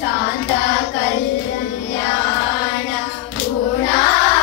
शांत कल्याण गुणाशालिनी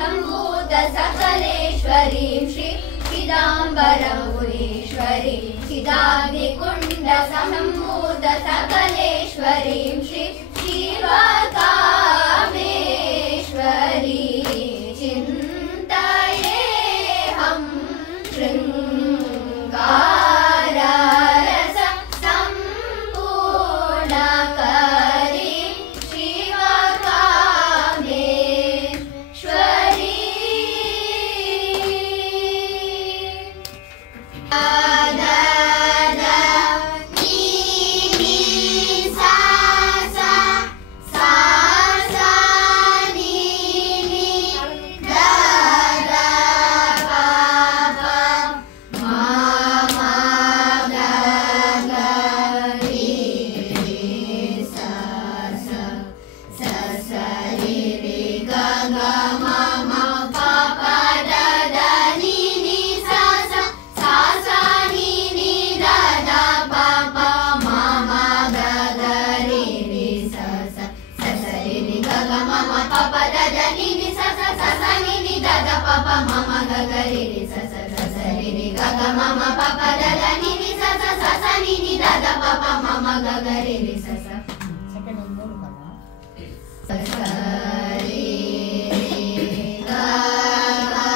सम्भूत सकलेश्वरीं Shri चिदाम्बरपुरीश्वरी चिदाग्निकुण्ड सम्भूत सकलेश्वरीं Shri शिवकामेश्वरी चिन्तयेऽहं शृङ्गाररस सम्पूर्णकरी शिवकामेश्वरी Mama papa dada nini sasa sasa nini dada papa mama gagari ni sasa. Second one dulu kana. Sasa ri gaga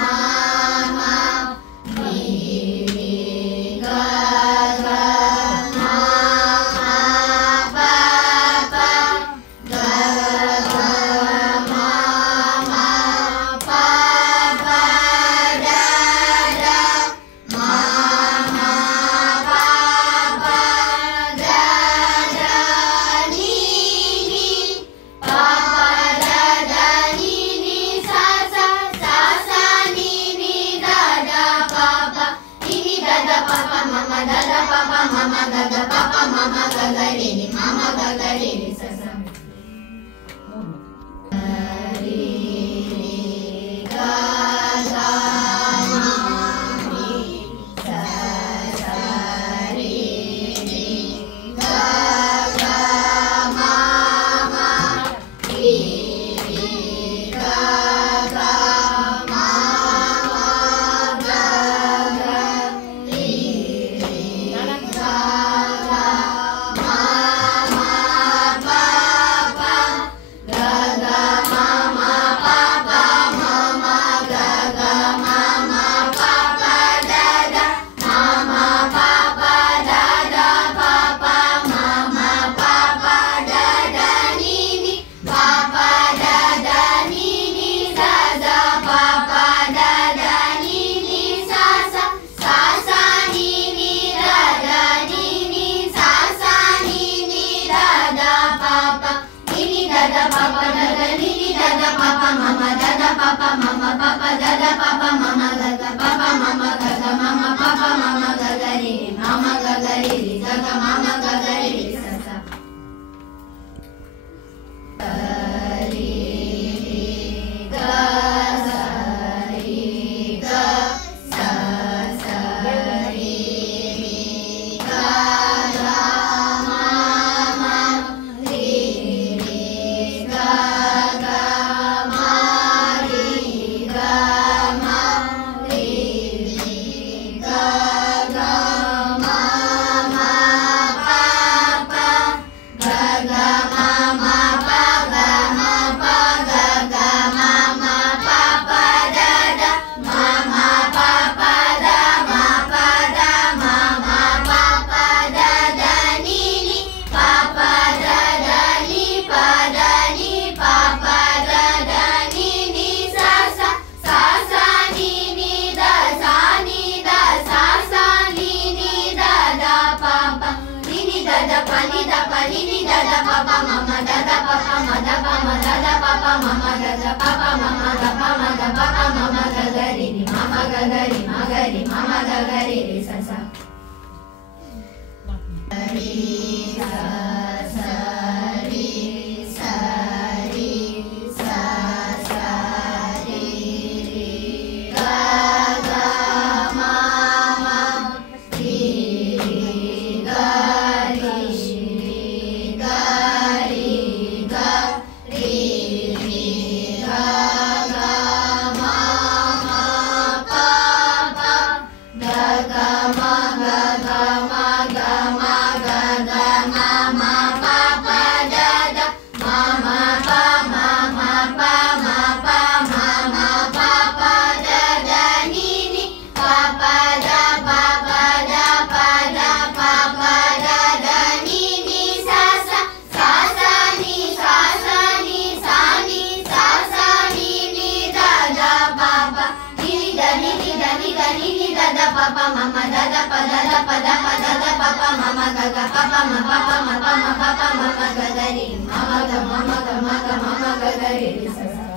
mama ni gaga mama papa gaga mama papa dada papa mama gaga papa mama gagarini mama gagarini sasa ri gaga mami sasa ri gaga mama ri gaga mama gaga papa mama papa dada papa mama gaga papa mama gaga mama papa mama gagari gaga mama gagari sasa ri ga sa ri ga sa sa ri ga mama ri ga papa mama dada papa mama dada papa mama dada papa mama papa mama gagari magari mama gagari sasa ri sa sa ri sa ri sa sa ri gaga mama ri gari ga ri ga ga papa mama da da pa da da pa da pa da da papa mama ga ga papa ma papa ma papa mama ga ga ri mama ga mama ga ri sa sa.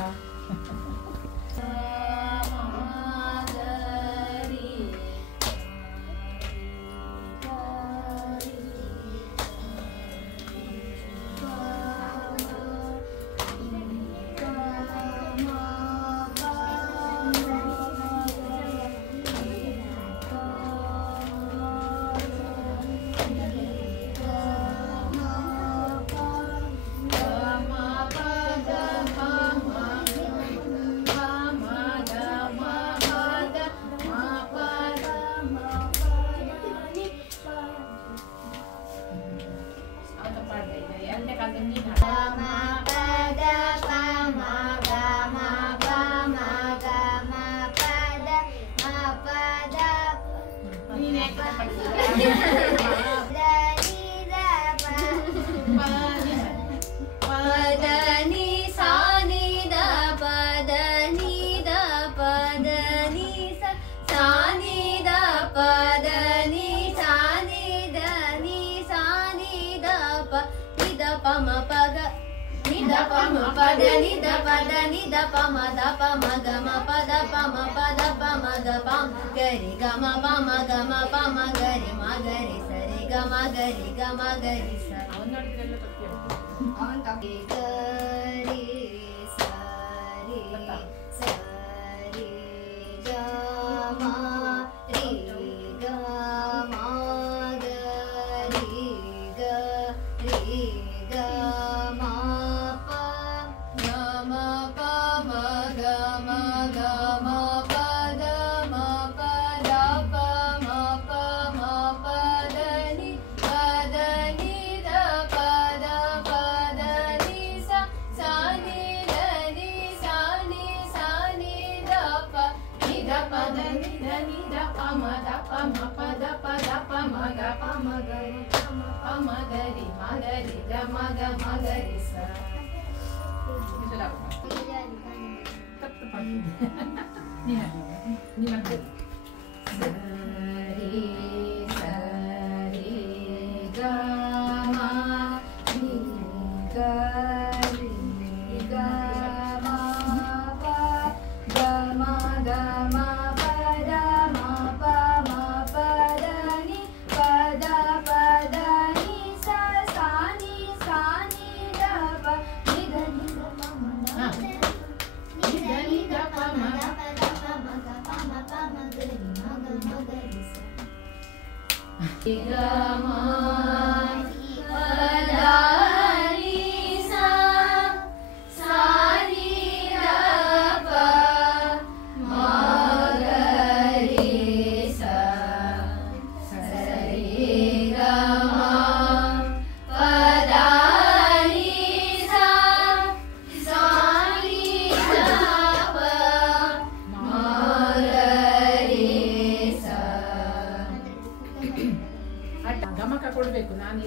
ಗಮಕ ಕೊಡ್ಬೇಕು. ನಾನು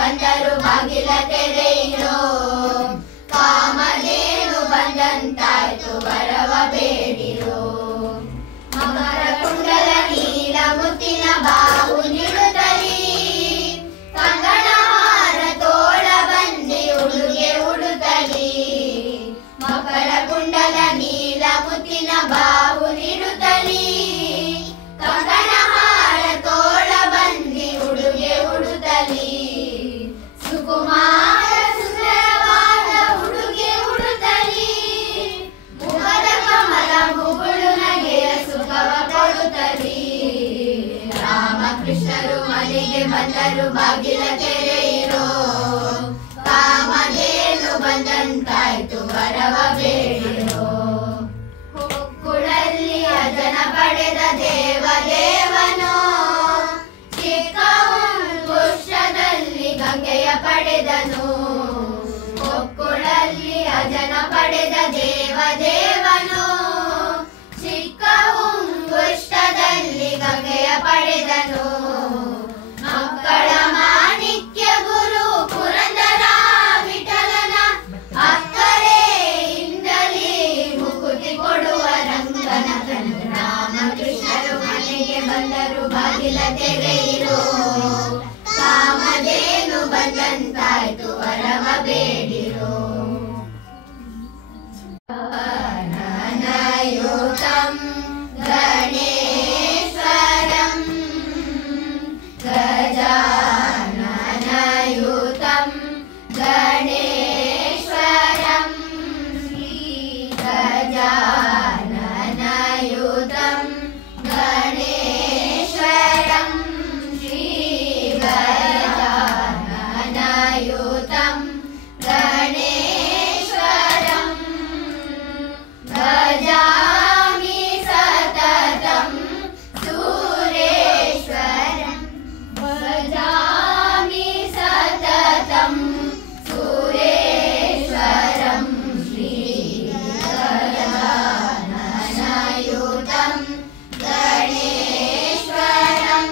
ಬಂದರು ಬಾಗಿಲ ತೆರೆಯಿರೋ ಕಾಮಧೇನು ಬಂದಂತಾಯ್ತು ವರವ ಬೇಡಿರೋ ಮಕರ ಕುಂಡಲ ನೀಲ ಮುತ್ತಿನ ಬಾವು ನಿಡುತ್ತಲಿ ಕಂಗಣಹಾರ ತೋಳ ಬಂದಿ ಉಡುಗೆ ಉಡುತ್ತಲಿ ಮಕರ ಕುಂಡಲ ನೀಲ ಮುತ್ತಿನ ಬಾವು ನಿಡುತ್ತಲಿ ಕಂಗಣಹಾರ ತೋಳ ಬಂದಿ ಉಡುಗೆ ಉಡುತ್ತಲಿ ಸುಕುಮಾರ ಸುಂದರವಾದ ಉಡುಗೆ ಉಡುತ್ತಲಿ ಮುಖದ ಕಮಲ ಮುಗುಳು ನಗೆಯ ಸುಖವ ಕೊಡುತ್ತಲಿ ರಾಮಕೃಷ್ಣರು ಮನೆಗೆ ಬಂದರು ಬಾಗಿಲ ತೆರೆಯಿರೋ ಕಾಮಧೇನು ಬಂದಂತಾಯ್ತು ವರವ ಬೇಡಿರೋ ಹೊಕ್ಕುಳಲ್ಲಿ ಅಜನ ಪಡೆದ ಬಂದರು ಬಾಗಿಲ ತೆರೆಯಿರೋ ಕಾಮಧೇನು ಬಂದಂತಾಯ್ತು ವರವ ಬೇಡಿರೋ ಗಣನಾಯುತಂ ಗಣೇಶ್ವರಂ ಗಜಾನನಯುತಂ ಗಣೇಶ್ವರಂ ಶ್ರೀ ಗಜಾನನಯುತಂ ಗಣೇಶ್ವರಂ ಶ್ರೀ ಗಜಾನನಯುತಂ ಗಣೇಶ್ವರಂ ಭಜಾಮಿ ಸತತಂ ಸುರೇಶ್ವರಂ ಭಜಾಮಿ ಸತತಂ ಸುರೇಶ್ವರಂ ಶ್ರೀ ಗಜಾನನಯುತಂ ಗಣೇಶ್ವರಂ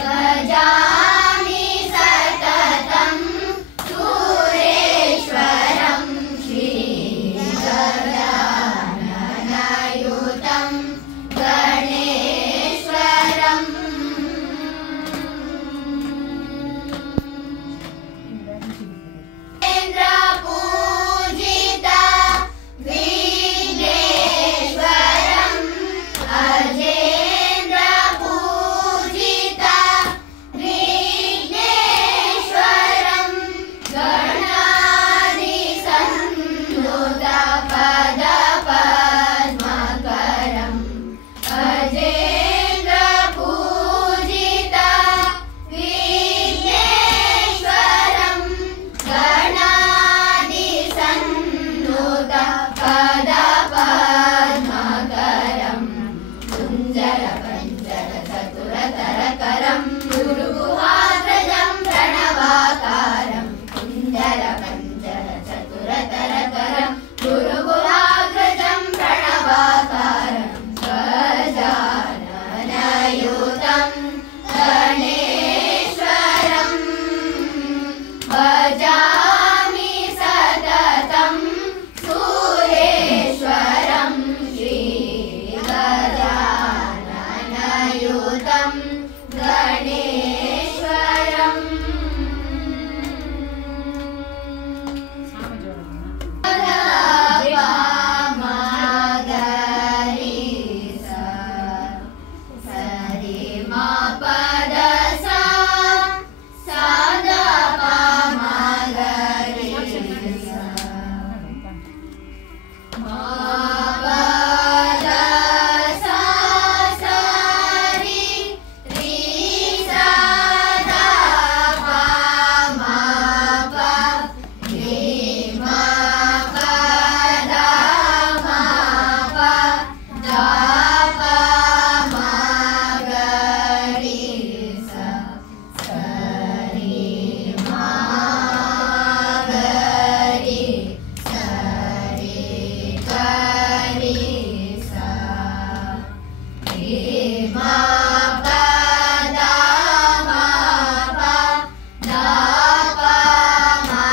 ಭಜಾಮಿ ಸತತಂ ಸುರೇಶ್ವರಂ ಶ್ರೀ ಗಜಾನನಯುತಂ ಗಣೇಶ್ವರಂ ಇಂದ್ರ ಪೂಜಿತ ವಿಘ್ನೇಶ್ವರಂ ಅಜೇಂದ್ರ ಪೂಜಿತ ವಿಘ್ನೇಶ್ವರಂ ಗಣಾದಿ ಸನ್ನುತ ಪದ ಪದ್ಮಕರಂ ಅಜೇಂದ್ರ ಪೂಜಿತ ವಿಘ್ನೇಶ್ವರಂ ಗಣಾದಿ ಸನ್ನುತ ಪದ ಪದ್ಮಕರಂ ಕುಂಜರ ಪಂಜರ ಚತುರತರಕರಂ ಗುರುಗುಹಾಗ್ರಜಂ ಪ್ರಣವಾಕಾರಂ ಕುಂಜರ ಪಂಜರ ಚತುರತರಕರಂ ಗುರುಗುಹಾಗ್ರಜಂ ಪ್ರಣವಾಕಾರಂ ಗಜಾನನಯುತಂ ಗಣೇಶ್ವರಂ ಭಜಾಮಿ ಸತತಂ ಸುರೇಶ್ವರಂ ಶ್ರೀ ಗಜಾನನಯುತಂ ಗಣೇಶ್ವರಂ ಸರಿ ಮಾ ಪದ ಸಾ ಸಾದ ಪಾ ಮಾ ಗರಿ ಸಾ ಮಾ ಪದ ಸಾ ಸರಿ ರೀ ಸಾದ ಪಾ ಮಾ ಪ ರೀ ಮಾ ಪದ ಮಾ ಪ ದಾ ಪ ಮಾ ಗರಿ ಸಾ ಸರಿ ಮಾ ಗರಿ ಸರಿ ಗರಿ ಸಾ ರೀ ಮಾ ಪದ ಮಾ ಪ ದಾ ಪ ಮಾ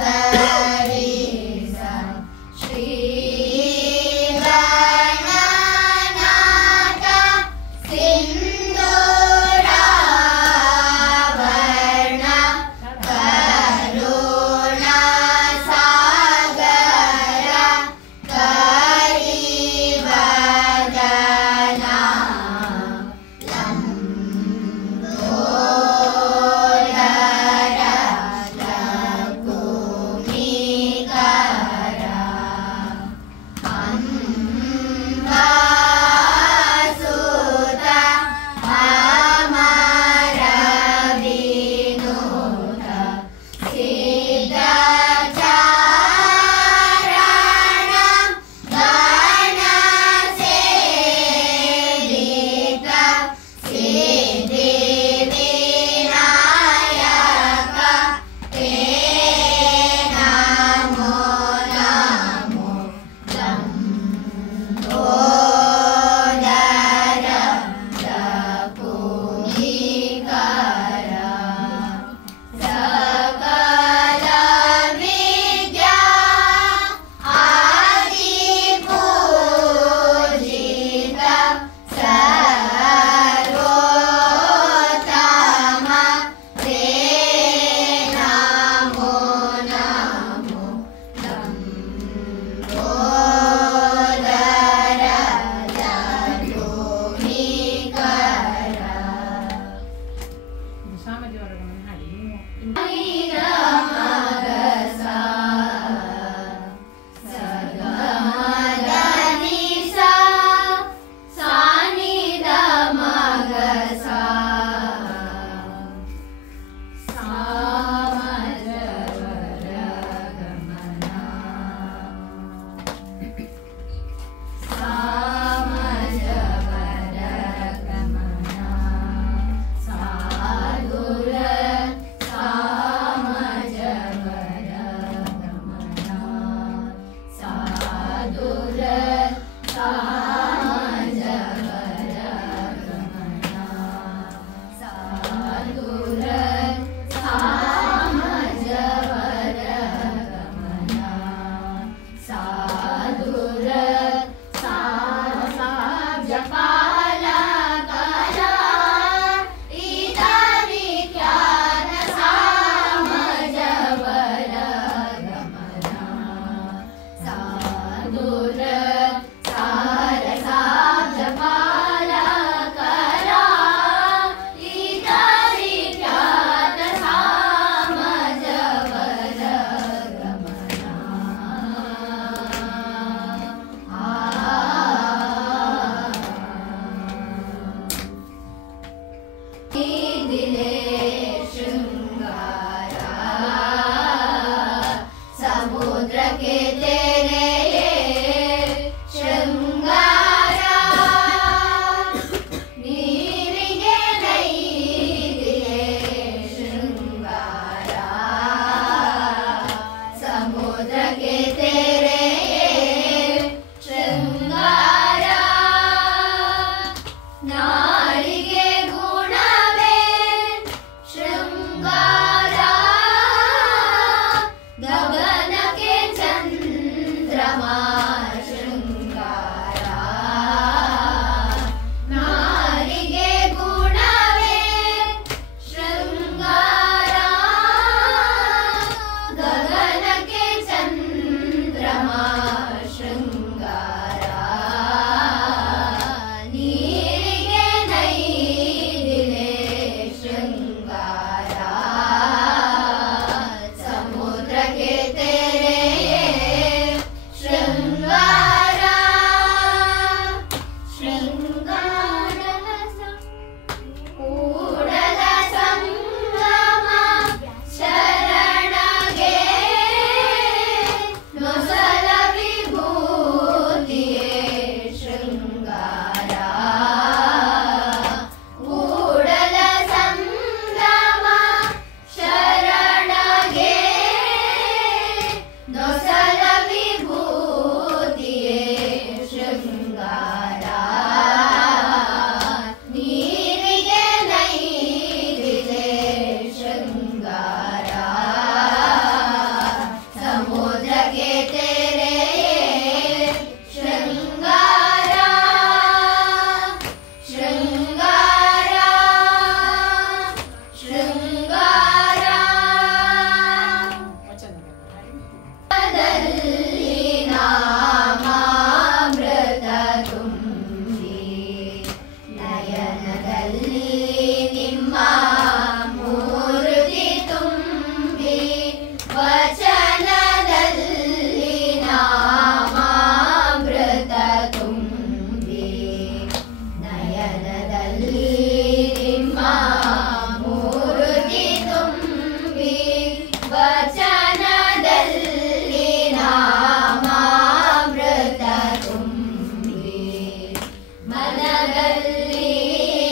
ಗರಿ ಸಾ ಶ್ರೀ ಗಣನಾಥ ಸಿಂಧೂರಾಭರಣ ಕರುಣಾ ಸಾಗರ ಕರಿವದನ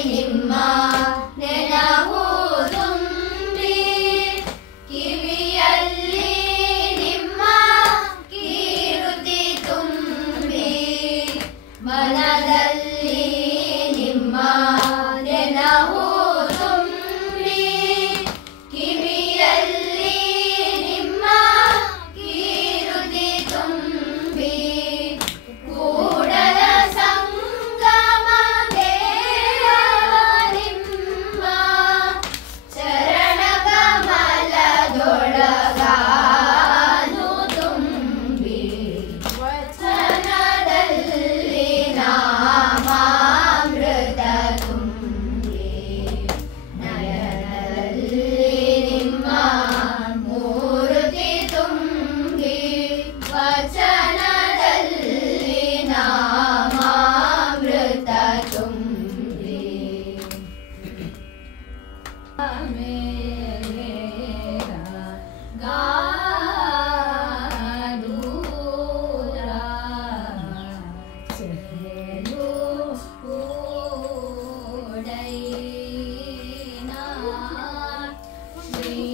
ನಿಮ್ಮ ನೆನಪು ತುಂಬಿ ಕಿವಿಯಲ್ಲಿ ನಿಮ್ಮ ಕೀರುತಿ ತುಂಬಿ ಮನದಲ್ಲಿ ನಿಮ್ಮ ನೆನಪು ತುಂಬಿ ಕಿವಿಯಲ್ಲಿ ನಿಮ್ಮ ಕೀರುತಿ ತುಂಬಿ ಕೂಡಲ ಸಂಗಮ ದೇವ ನಿಮ್ಮ ಚರಣ ಕಮಲದೊಳಗಾನು ತುಂಬಿ ವಚನದಲ್ಲಿ ನಾಮಾಮೃತ ತುಂಬಿ ನಯನದಲ್ಲಿ ನಿಮ್ಮ ಮೂರ್ತಿ ತುಂಬಿ ವಚನದಲ್ಲಿ ನಾಮಾಮೃತ ತುಂಬಿ ಗಾದೂರ ಚೆಲು ಕೂಡೈನಾ ಶ್ರೀ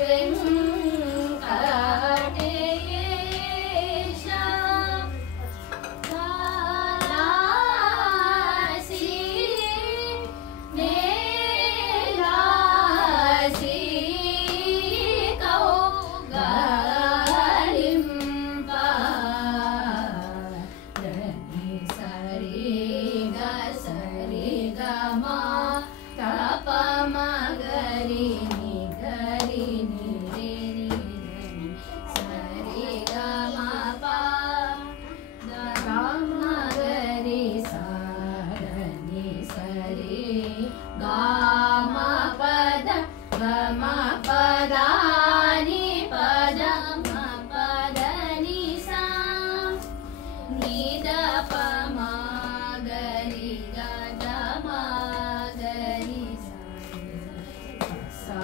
ವೆಂಕಟೇಶ ಕಾಲಾಸಿ ಮೇಲಾಸಿ ಕೌಗಾಲಿಂಪ ಧನಿ ಸರಿ ಗ ಸರಿ ಗ ಮ ತಪ ಮಗರಿ ನಿ ಗರಿ ನಿ ರೇ ನಿ ಧನಿ ಸರಿ ಗ ಮ ಪ ಗ ಮಗರಿ ಸ ಧನಿ ಸರಿ ಗ ಮ ಪದ ಗ ಮ ಪದ ನಿ ಪದ ಮ ಪದ ನಿ ಸಾ ನಿ ದ ಪ ಮ ಗರಿ ಗ ದ ಮ ಗರಿ ಸಾ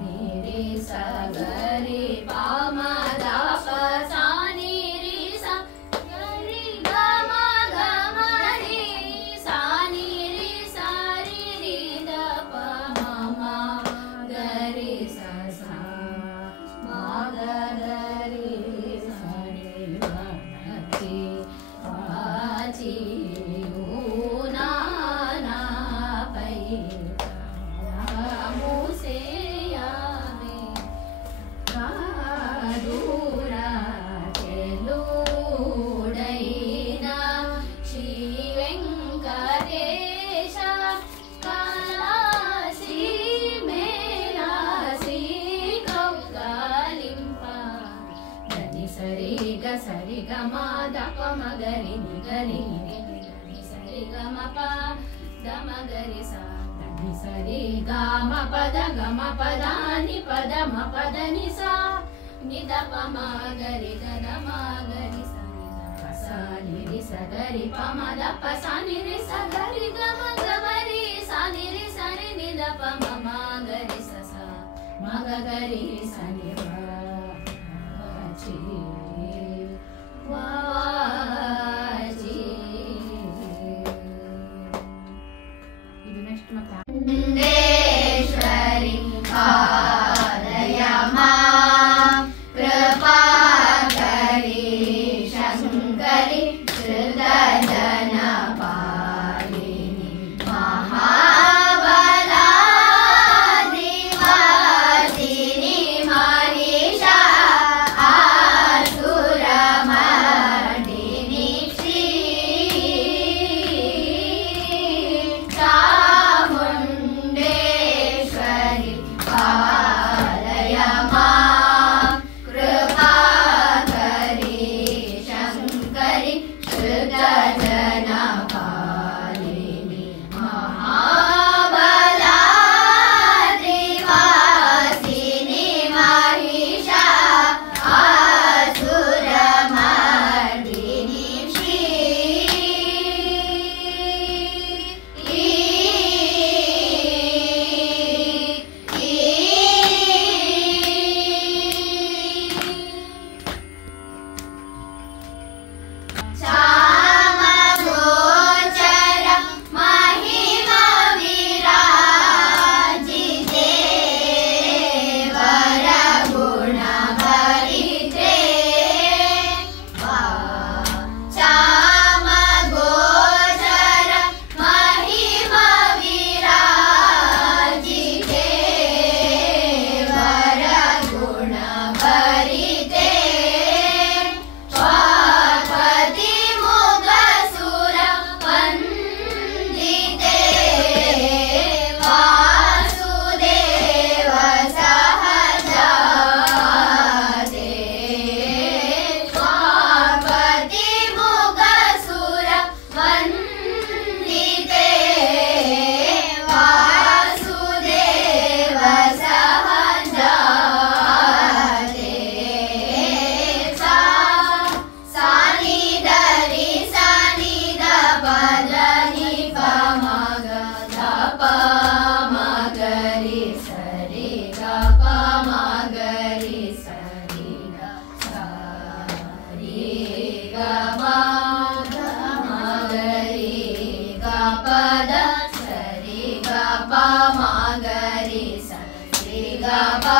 ನಿ ರಿ ಸ ಗರಿ ಪ ಮ ದ ಪ ಸಾ ನಿ ರಿ ಸ ಗರಿ ಗ ಮ ಗ ಮ ರಿ ಸಾ ನಿ ರಿ ಸ ರಿ ರಿ ದ ಪ ಮ ಮ ಗರಿ ಸ ಸಾ ಮ ಗ ಗರಿ ಸ ನಿ ವ ತಿ ಪಾಚಿ ನಾ ನಾ ಪೈ ಮುಸೆ ಯಾವೆ ಗಾದೂರ ಚೆಲುಡೈನಾ ಶ್ರೀ ವೆಂಕಟೇಶ ಕಾಲಾಸಿ ಮೇಲಾಸಿ ಕೌಗಾಲಿಂಪ ಧನಿ ಸರಿ ಗ ಸರಿ ಗ ಮ ದ ಪ ಮ ಗರಿ ನಿ ಗರಿ ನಿ ಧನಿ ಸರಿ ಗ ಮ ಪ ದ ಮ ಗರಿ ಸ ಧನಿ ಸರಿ ಗ ಮ ಪದ ಗ ಮ ಪದ ನಿ ಪದ ಮ ಪದ ನಿ ಸ ನಿ ದ ಪ ಮ ಗರಿ ಗ ದ ಮ ಗರಿ ಸ ನಿ ದ ಪ ಸ ನಿ ರಿ ಸ ಗರಿ ಪ ಮ ದ ಪ ಸ ನಿ ರಿ ಸ ಗರಿ ಗ ಮ ಗ ಮ ರಿ ಸ ನಿ ರಿ ಸ ರಿ ನಿ ದ ಪ ಮ ಮ ಗರಿ ಸ ಸ ಮ ಗ ಗರಿ ಸ ನಿ ವ ಚಿ ವಾಚಿ. ಇದು ನೆಕ್ಸ್ಟ್ ಮತ್ತೆ ೇಶ್ವರಿ ಪಾದಯ ಮಾಂ ಕೃಪಾಕರಿ ಶಂಕರಿ ಹೃದಯನ ಪದ ಸರಿ ಗ ಪ ಮ ಗ ರಿ ಸ ರಿ ಗ ಪ